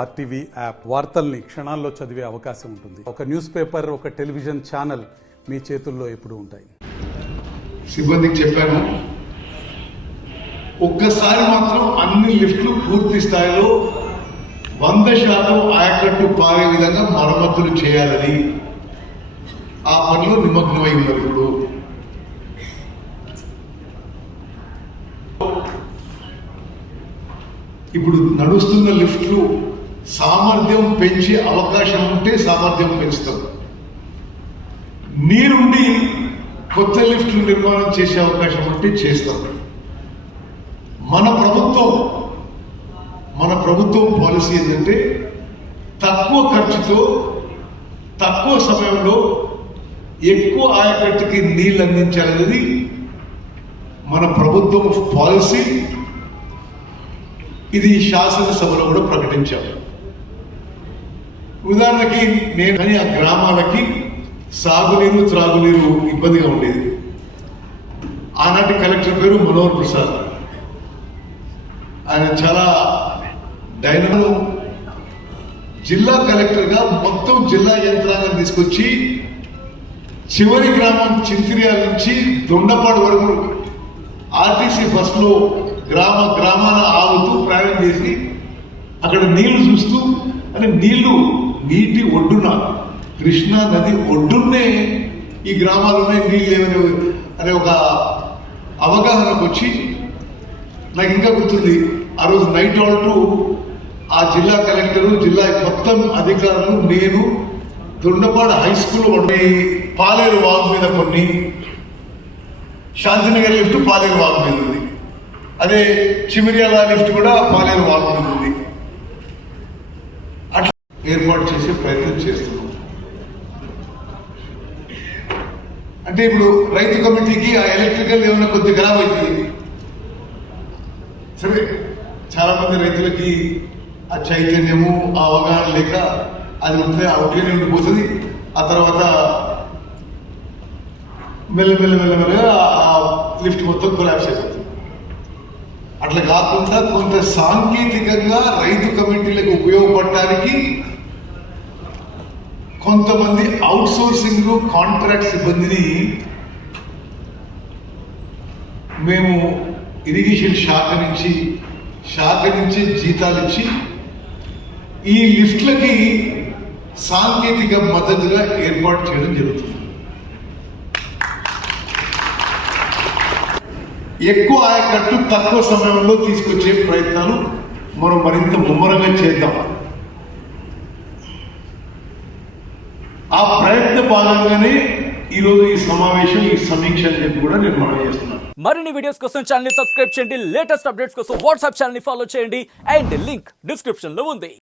RTV app వార్తల్ని క్షణాల్లో చదివే అవకాశం ఉంటుంది. ఒక న్యూస్ పేపర్, ఒక టెలివిజన్ ఛానల్ మీ చేతుల్లో ఎప్పుడూ ఉంటాయి. సిబ్బందికి చెప్పాను, ఒక్కసారి మాత్రం అన్ని లిఫ్ట్లు పూర్తి స్థాయిలో 100% ఆయకట్టు పారే విధంగా మరమ్మతులు చేయాలని ఆ పనిలో నిమగ్నమై ఉన్నారు. ఇప్పుడు నడుస్తున్న లిఫ్ట్లు సామర్థ్యం పెంచే అవకాశం ఉంటే సామర్థ్యం పెంచుతాం. నీరుండి కొత్త లిఫ్ట్లు నిర్మాణం చేసే అవకాశం ఉంటే చేస్తాం. మన ప్రభుత్వం పాలసీ ఏంటంటే తక్కువ ఖర్చుతో తక్కువ సమయంలో ఎక్కువ ఆయకట్టుకి నీళ్ళు అందించాలనేది మన ప్రభుత్వం పాలసీ. ఇది శాసనసభలో కూడా ప్రకటించారు. ఉదాహరణకి నేను ఆ గ్రామాలకి సాగునీరు త్రాగునీరు ఇబ్బందిగా ఉండేది. ఆనాటి కలెక్టర్ పేరు మనోహర్ ప్రసాద్. ఆయన చాలా డైనమో జిల్లా కలెక్టర్గా మొత్తం జిల్లా యంత్రాంగం తీసుకొచ్చి చివరి గ్రామం చింతిర్యాల నుంచి దొండపాడు వరకు ఆర్టీసీ బస్సులో గ్రామాన ఆగుతూ ప్రయాణం చేసి అక్కడ నీళ్లు చూస్తూ, అంటే నీటి ఒడ్డున కృష్ణా నది ఒడ్డున్నే ఈ గ్రామాల్లోనే నీళ్ళు ఏమని అనే ఒక అవగాహనకు వచ్చి, నాకు ఇంకా గుర్తుంది, ఆ రోజు నైట్ అవుట్ ఆ జిల్లా కలెక్టరు, జిల్లా మొత్తం అధికారులు, నేను దొండపాడు హై స్కూల్ పాలేరు వాగు మీద కొన్ని, శాంతినగర్ లిఫ్ట్ పాలేరు వాగు మీద ఉంది, అదే చిమిర్యాల లిఫ్ట్ కూడా పాలేరు వాగు మీద ఉంది. అట్లా ఏర్పాటు చేసే ప్రయత్నం చేస్తున్నాం. అంటే ఇప్పుడు రైతు కమిటీకి ఆ ఎలక్ట్రికల్ ఏమైనా కొద్ది ఖరాబ్ అవుతుంది. సరే, చాలా మంది రైతులకి ఆ చైతన్యము, ఆ అవగాహన లేక అది ఉంటుంది, ఆ ఒకేనే ఉండిపోతుంది. ఆ తర్వాత మెల్లమెల్లగా ఆ లిఫ్ట్ మొత్తం కొలాప్స్ అయిపోతుంది. అట్లా కాకుండా కొంత సాంకేతికంగా రైతు కమిటీలకు ఉపయోగపడటానికి కొంతమంది అవుట్ సోర్సింగ్ కాంట్రాక్ట్ సిబ్బందిని మేము ఇరిగేషన్ శాఖ నుంచి జీతాలు ఇచ్చి ఈ లిఫ్ట్లకి సాంకేతిక మద్దతుగా ఏర్పాటు చేయడం జరుగుతుంది. ఎక్కువ ఆయకట్టు తక్కువ సమయంలో తీసుకొచ్చే ప్రయత్నాలు మనం మరింత ముమ్మరంగా చేద్దాం. ఆ ప్రయత్న భాగంగానే ఈరోజు ఈ సమావేశం, ఈ సమీక్ష అని కూడా నేను మనం చేస్తున్నాను. మరిన్ని వీడియోస్ కోసం ఛానల్ ని సబ్స్క్రైబ్ చేయండి. లేటెస్ట్ అప్డేట్స్ కోసం వాట్సాప్ ఛానల్ ని ఫాలో చేయండి. అండ్ లింక్ డిస్క్రిప్షన్ లో ఉంది.